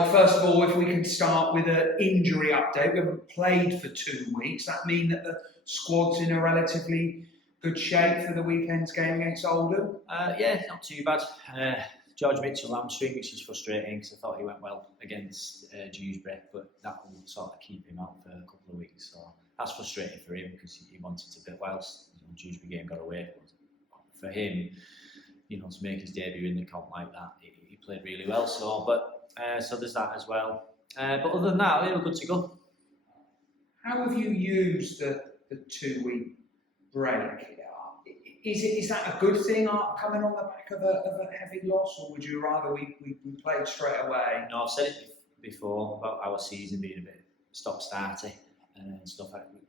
Mike, first of all, if we can start with an injury update. We haven't played for 2 weeks. That mean that the squad's in a relatively good shape for the weekend's game against Oldham? Yeah, not too bad. George Mitchell hamstring, which is frustrating because I thought he went well against Dewsbury, but that will sort of keep him out for a couple of weeks. So that's frustrating for him because he wanted to play well. Dewsbury game got away. But for him, to make his debut in the comp like that, he played really well. So there's that as well. But other than that, we were good to go. How have you used the 2 week break? Is that a good thing coming on the back of a heavy loss, or would you rather we played straight away? No, I've said it before about our season being a bit stop-starty and stuff like that.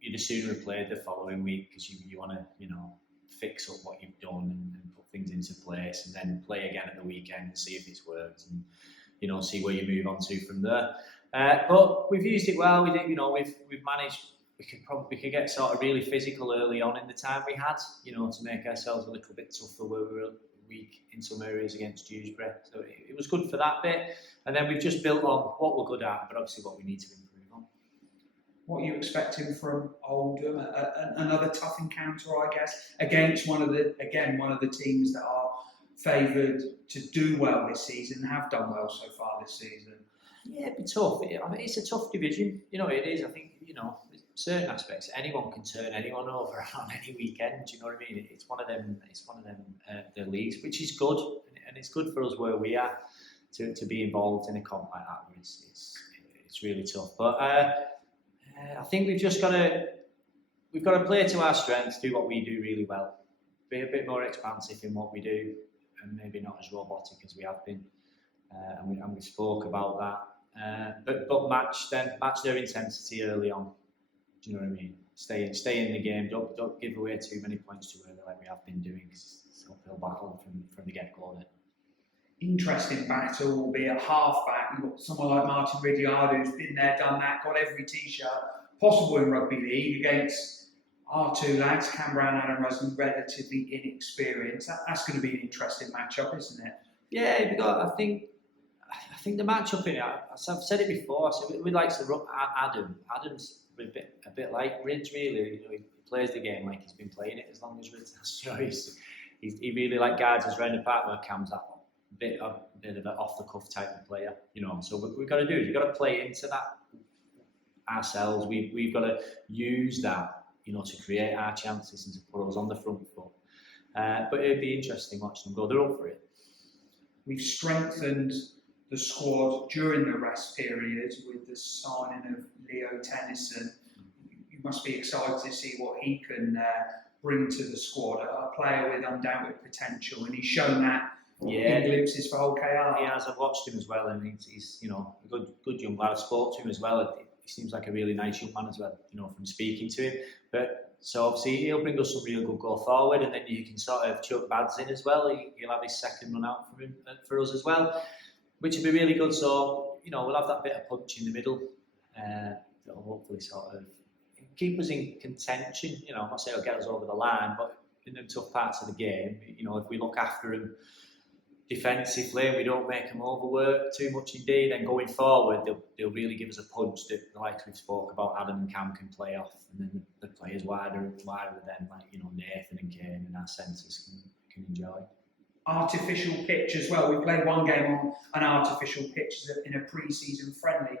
You'd as sooner have played the following week because you want to, fix up what you've done and put things into place, and then play again at the weekend and see if it's worked and see where you move on to from there. But we've used it well. We did, we've managed. We could get sort of really physical early on in the time we had, to make ourselves a little bit tougher where we were weak in some areas against Dewsbury. So it was good for that bit. And then we've just built on what we're good at, but obviously what we need to improve on. What are you expecting from Oldham? Another tough encounter, I guess, against one of the teams that are favoured to do well this season, have done well so far this season. Yeah, it'd be tough. It's a tough division. It is. I think, certain aspects, anyone can turn anyone over on any weekend. Do you know what I mean? It's one of them. The leagues, which is good, and it's good for us where we are to be involved in a comp like that. Where it's really tough. But I think we've got to play to our strengths, do what we do really well, be a bit more expansive in what we do, and maybe not as robotic as we have been. And we spoke about that. But match their intensity early on. Do you know what I mean? Stay in the game. Don't give away too many points too early like we have been doing, because it's an uphill battle from the get-go. Interesting battle, albeit half-back. You've got someone like Martin Ridiard who's been there, done that, got every T-shirt possible in rugby league, against our two lads, Cam Brown and Adam Rusden, relatively inexperienced. That's going to be an interesting matchup, isn't it? Yeah, I think the matchup in it, I've said it before, I said we'd like to Adam. Adam's a bit like Ridge, really. He plays the game like he's been playing it as long as Ridge has. He really guides us round the park, where Cam's that bit of an off-the-cuff type of player. So what we've got to do is we've got to play into that ourselves. We've got to use that, to create our chances and to put us on the front foot. But it'd be interesting watching them go. They're up for it. We've strengthened the squad during the rest period with the signing of Leo Tennyson. You must be excited to see what he can bring to the squad. A player with undoubted potential, and he's shown that in glimpses for whole KR. He has. I've watched him as well, and he's a good young lad. I've spoke to him as well. He seems like a really nice young man as well, from speaking to him. But so obviously he'll bring us some real good go forward, and then you can sort of chuck Bads in as well. He'll have his second run out for us as well, which would be really good. So, we'll have that bit of punch in the middle that'll hopefully sort of keep us in contention. I'm not saying it'll get us over the line, but in the tough parts of the game, if we look after them defensively and we don't make them overwork too much indeed, then going forward, they'll really give us a punch that, like we've spoke about, Adam and Cam can play off, and then the players wider than like, Nathan and Kane and our centres can enjoy. Artificial pitch as well. We played one game on an artificial pitch in a pre-season friendly.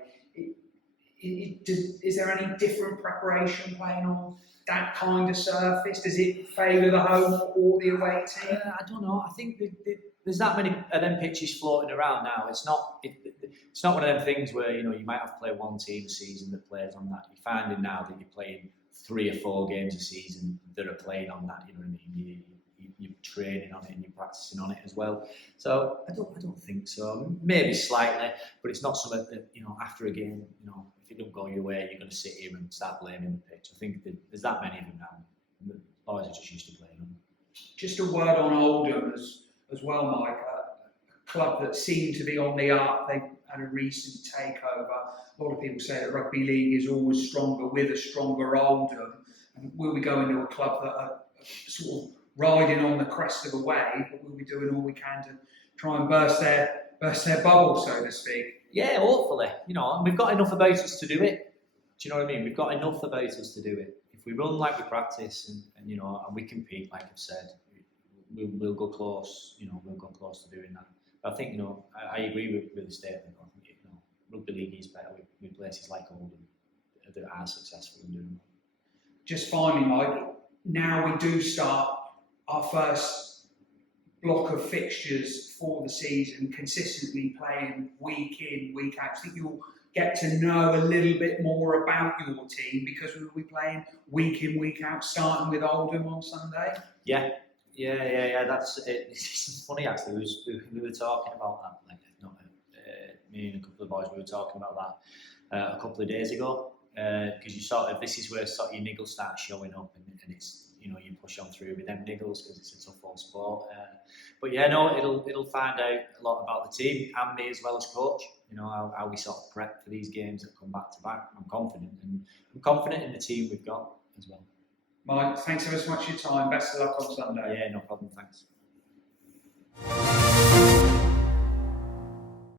Is there any different preparation playing on that kind of surface? Does it favour the home or the away team? I don't know. I think there's that many of them pitches floating around now. It's not one of them things where you might have to play one team a season that plays on that. You're finding now that you're playing 3 or 4 games a season that are playing on that. You know what I mean? You're training on it and you're practicing on it as well. So I don't think so. Maybe slightly, but it's not something that after a game, if it don't go your way, you're going to sit here and start blaming the pitch. I think there's that many of them now. The boys are just used to playing them. Just a word on Oldham as well, Mike. A club that seemed to be on the up. They had a recent takeover. A lot of people say that rugby league is always stronger with a stronger Oldham. And will we go into a club that are sort of riding on the crest of a wave, but we'll be doing all we can to try and burst their burst their bubble, so to speak. Yeah, hopefully. And we've got enough about us to do it. Do you know what I mean? We've got enough about us to do it. If we run like we practice and we compete, like I've said, we'll go close. We'll go close to doing that. But I think, I agree with the statement. I think, rugby league is better with places like Oldham that are successful in doing that. Just finally, Mike, now we do start our first block of fixtures for the season, consistently playing week in, week out. I think you'll get to know a little bit more about your team because we'll be playing week in, week out, starting with Oldham on Sunday. Yeah. That's it. It's funny actually. We were talking about that. Me and a couple of boys. We were talking about that a couple of days ago because this is where sort of your niggles start showing up, and it's you push on through with them niggles because it's a tough old sport. But yeah, no, it'll find out a lot about the team and me as well as coach. How we sort of prep for these games that come back to back. I'm confident in the team we've got as well. Mike, thanks ever so much for your time. Best of luck on Sunday. Yeah, no problem. Thanks.